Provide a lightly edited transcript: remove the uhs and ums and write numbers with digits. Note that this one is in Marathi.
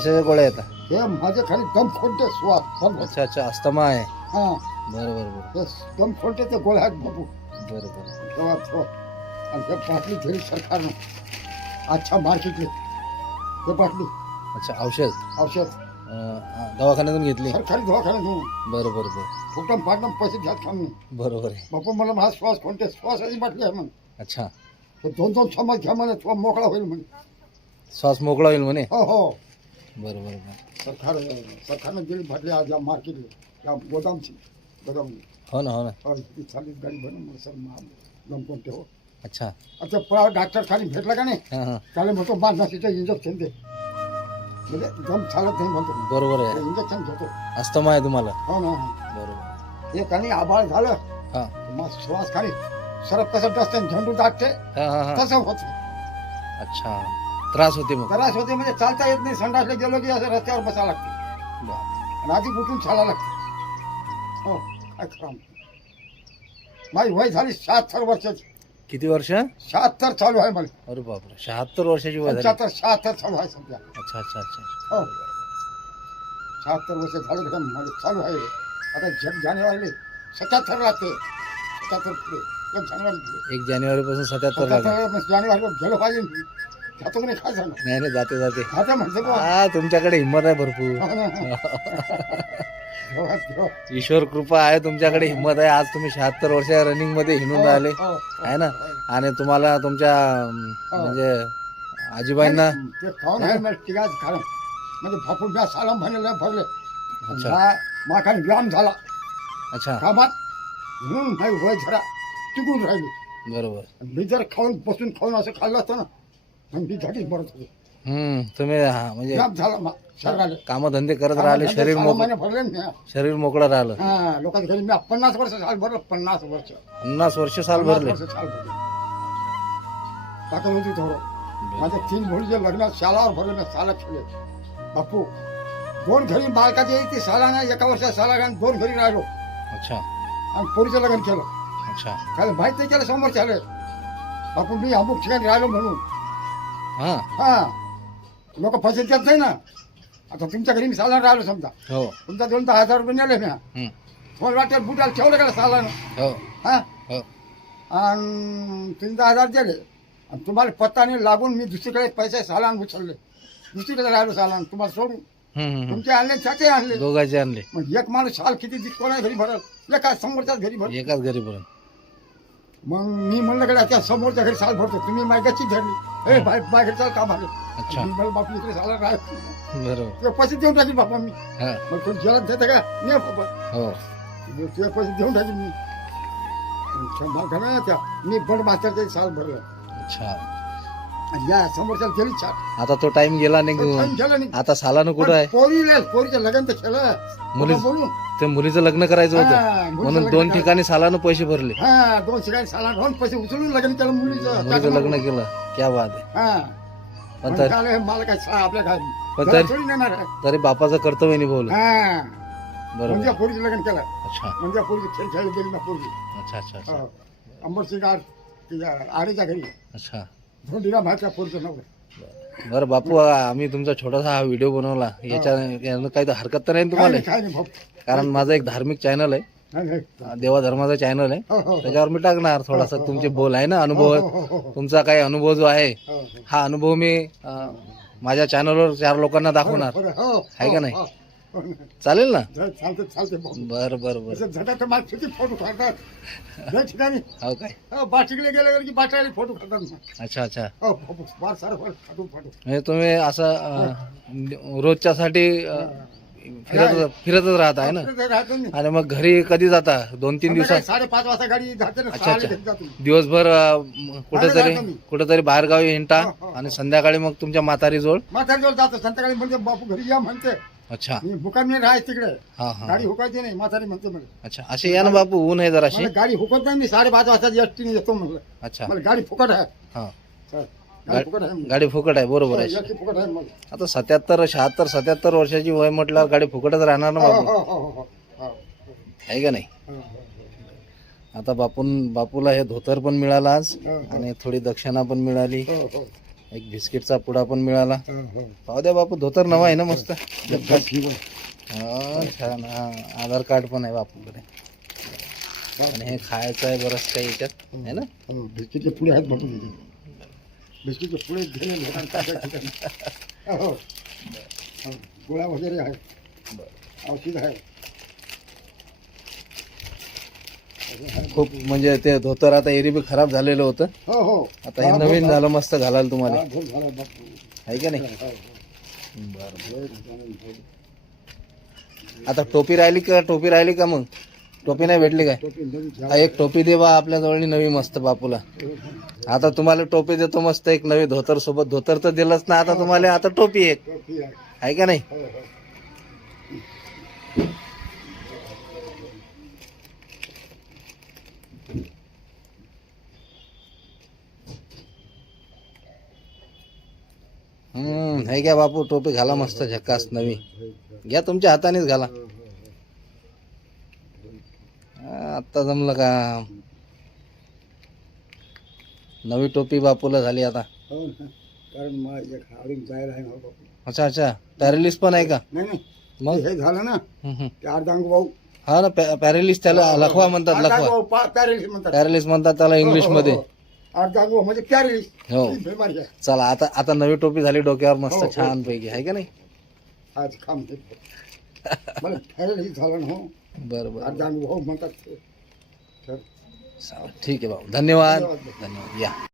कशाच्या गोळ्या येतात? हे माझे खाली दम खोलते स्वाद पण अच्छा अच्छा, अस्थमा आहे. हा बरं बरं बरं ते दम खोलते ते गोळ्या आहेत बाबू बरं बरं. तेव्हा तो आणि ते बाटली दिली सरकारनं अच्छा मार्केटले ते बाटली अच्छा, औषध औषध दवाखान्यातून घेतली. सरकारी दवाखान्यातून बरं बरं बरं. फुकटम फाटम पैसे घ्यात काम नाही बरोबर आहे. बापू मला माझा श्वास खोलते श्वासाची बाटली आहे म्हणे अच्छा, ते दोन दोन चमच घ्या म्हणे तो मोकळा होईल म्हणे श्वास मोकळा होईल म्हणे. हो हो बरं बरं बरं. सरकारनं दिली बाटली आज या मार्केटला या गोदामची गोदाम हो ना हो ना. ती चालीस गाडी बनवून मग सर दम कोणते हो अच्छा. आता पळा डॉक्टर खाली भेटला का नाही हां हां, त्याला म्हणतो बांधण्याचं इंजेक्शन दे म्हणजे दम चालत नाही म्हणतो बरोबर आहे. इंजेक्शन घेतो अस्थमा आहे तुम्हाला. हो ना बरोबर. हे खाली आभाळ झालं हां मग श्वास खाली सरप कसं डसते झेंडू दाटते हां हां हां. तसं होत अच्छा, त्रास होते मग. त्रास होते म्हणजे चालता येत नाही संडासला गेलो की असं रस्त्यावर बसावं लागते बाप. आणि आधी कुठून चाला लागते हो काय खरं माझी वय झाली 76 वर्षाची. किती वर्ष? 76 चालू आहे मला अरे बापरे, 76 वर्षाची वय झाली. 76 चालू आहे सध्या अच्छा अच्छा अच्छा. हो 76 वर्ष झालं का मला चालू आहे आता जानेवारी 77 लागते 77 पुढे 1 जानेवारी पुढे 1 जानेवारीपासून 77 लागले. 77 जानेवारीला गेलो पाहिजे जातो की नाही काय झालं नाही नाही, जाते जाते. आता म्हणतो बुवा. हा, तुमच्याकडे हिंमत आहे भरपूर. हो ना. देवा, देवा. ईश्वर कृपा आहे, तुमच्याकडे हिंमत आहे. आज तुम्ही 76 वर्ष रनिंग मध्ये हिंडून राहिले हो, हो, आहे ना. आणि तुम्हाला तुमच्या म्हणजे आजीबाईंना ते खाऊन आहे मग तिघाच कारण म्हणजे भापून ब्या साला म्हणले भरले अच्छा. माखाने व्यायाम झाला अच्छा, कामात म्हणून माझी वय जरा टिकून राहिली. बरोबर. मी जर बसून खाऊन असं खाल्लं असतं ना मग मी घाटीत भरत होतो. तुम्ही म्हणजे व्यायाम झाला शरीराला कामधंदे करत राहिले, शरीर मोकळं, भरले ना शरीर मोकळं राहिलं. हा लोकांच्या घरी मी 50 वर्ष साल भरलं 50 वर्ष 50 वर्ष साल भरले. 50 वर्ष साल भरले टाकत होती थोडं माझ्या 3 मुलीचे लग्न शालावर भरले ना साला खेळले बापू 2 घरी बालकाचे येते साला ना 1 वर्षात साला घालून 2 घरी राहिलो अच्छा आणि पोरीचं लग्न केलं अच्छा. काय माहित नाही केलं समोर झालं बापू मी अमुक ठिकाणी राहिलो म्हणून हा हा लोक पैसे देत नाही ना आता तुमच्या घरी मी साला राहिलो समजा हो तुमचा 2-10 रुपये नेले ना हम्म. फोन वाटेल बुटाला ठेवलं का सालानं हो हा हो. आणि 3-10 दिले आणि तुम्हाला पत्ता नाही लागून मी दुसरीकडे पैसे सालान उचलले दुसरीकडे राहिलो सालान तुम्हाला सोडून तुमचे आणले त्याचे आणले दोघांचे आणले. मग एक माणूस साल किती कोणा घरी भरल एका समोरच्याच घरी भरल एकाच घरी पर्यंत. मग मी म्हणलं कडे त्या समोरच्या घरी साल भरतो तुम्ही मायकाची धरली हे बाहेर चाल का भरले अच्छा. मी म्हणलं बापू इकडे साला राह बरोबर. ते पैसे देऊन टाकील बापा मी हा मग तुम्ही जेवण देते का नाही बाबा हो. तुझे पैसे देऊन टाकील मी शंभर घरा त्या मी बंड मास्टरचे साल भरलं अच्छा. आणि या समोरच्या गेली छान आता तो टाइम गेला निघून. झालं नाही आता सालानं कुठं आहे? पोरीचं लग्न तर केलं मुली- बोलून ते मुलीचं लग्न करायचं हा, होतं मुलीचं म्हणून लग्न 2 करायचं. ठिकाणी सालानं पैसे भरले. हा 2 ठिकाणी साला राहून पैसे उचलून लग्न केलं मुलीचं मुलीचं लग्न केलं. क्या बात आहे. हा पण पण तर- झालं हे मला काय आपल्या घरी पण घरात तर- थोडी नेणार आहे. तरी बापाचं कर्तव्य निभवलं. हा बरोबर. म्हणजे पोरीचं लग्न केलं अच्छा म्हणजे पोरीचं खेळ खेळली गेली ना पोरगी अच्छा अच्छा अच्छा अंबरसिंग आडीच्या घरी अच्छा. धोंडीला भाच्या पोरीचं नव्हतं बरं बापू, आम्ही तुमचा छोटासा हा व्हिडिओ बनवला. यानं काही तर हरकत तर नाही ना तुम्हाला? काय नाही भाऊ कारण माझं एक धार्मिक चॅनल आहे, नाही, नाही. देवा धर्माचा चॅनल आहे. हो, हो, हो. त्याच्यावर मी टाकणार थोडासा तुमचे बोल आहे ना, हो, अनुभव. हो, हो, हो. तुमचा काही अनुभव जो आहे हो, हो. हा अनुभव मी माझ्या चॅनलवर 4 लोकांना दाखवणार. बरं, हो, आहे का नाही? हो, हो. चालेल ना? चालते चालते भाऊ बरं बरं बरं. असं झटाट मला किती फोटो काढतात या ठिकाणी हो काय? बाटिकडे गेल्यावर की बाटायला फोटो काढतात अच्छा अच्छा. हो फार सारं फोटो म्हणजे तुम्ही असं रोजच्यासाठी फिरतच राहत आहे ना. आणि मग घरी कधी जाता? 2-3 दिवसात? 5:30 वाजता गाडी जाते ना अच्छा, अच्छा. 6:00 जातो. दिवसभर कुठेतरी जातो मी. कुठेतरी बाहेरगावी हिंडता हो, हो, हो. आणि संध्याकाळी मग तुमच्या म्हातारी जोड. म्हातारीजवळ जातो संध्याकाळी म्हणजे बापू घरी या म्हणते अच्छा मी मुकामी राहायचं तिकडे हा हा. गाडी हुकायची नाही म्हातारी म्हणते मला अच्छा, असे या ना बापू, ऊन आहे जराशी. मला गाडी हुकत नाही मी 5:30 वाजता एसटीने येतो म्हणलं अच्छा मला गाडी फुकट आहे हा. सर, गाडी फुकट आहे गाडी फुकट आहे, बरोबर आहे. एसटी फुकट आहे मला आता 77 वर्षाची वय म्हटल्यावर गाडी फुकटच राहणार ना हो, बापू, हो, हो, हो, हो. आहे का नाही? हो, हो, आता बापूला हे धोतर पण मिळालं आज हो, हो. आणि थोडी दक्षिणा पण मिळाली. हो, हो. एक बिस्किटचा पुडा पण मिळाला. हो. पाहू द्या बापू, धोतर नवा आहे ना मस्त. बस ही बघ. हा छान. हा आधार कार्ड पण आहे बापूकडे. आणि हे खायचं आहे बरंच काही याच्यात आहे ना. हो, बिस्किटचे पुढे आहेत बापू तिथे. बिस्किटचे पुढे गेले लोकांच्या ठिकाणी. हो. हो, गोळ्या वगैरे आहे, औषध आहे. खूप म्हणजे ते धोतर आता एरवी खराब झालेलं होतं. हो हो. आता हे नवीन झालं, मस्त घालाल तुम्हाला, हा, खूप झालं बापू. आहे का नाही. हो, हो. बरं. लय झालं, हो. आता टोपी राहिली का मग? टोपी नाही भेटली काय? टोपी नवीन हा, झालं. एक टोपी दे बा आपल्या जवळ नवी मस्त बापूला. आता तुम्हाला टोपी देतो मस्त, एक नवी धोतर सोबत. धोतर तर दिलंच ना, आता तुम्हाला आता टोपी एक, टोपी आहे. आहे का नाही. हो, हो. हे घ्या बापू, टोपी घाला मस्त झकास नवी. घ्या तुमच्या हातानेच घाला. आत्ता जमलं का. नवी टोपी बापूला झाली आता. हो ना. कारण मग एक हाडून जायला आहे ना बापू. अच्छा अच्छा, पॅरेलिस पण आहे का नाही नाही, मग? हे झालं ना, हम्म. ते अर्धांग भाऊ. हा ना, पॅरेलिस त्याला लखवा म्हणतात. अर्धांग लखवा भाऊ पॅरेलिस म्हणतात. पॅरेलिस म्हणतात त्याला इंग्लिश मध्ये. अर्धांग भाऊ म्हणजे पॅरेलिस. हो. ही बिमारी आहे. चला, आता नवी टोपी झाली डोक्यावर हो, मस्त हो. छान पैकी, आहे का नाही. आज काम हे. मला पॅरेलिस झालं ना. हो, बरं बरं. अर्धांग भाऊ म्हणतात ते. तर चला, ठीक आहे बाबू, धन्यवाद. धन्यवाद. धन्यवाद. या.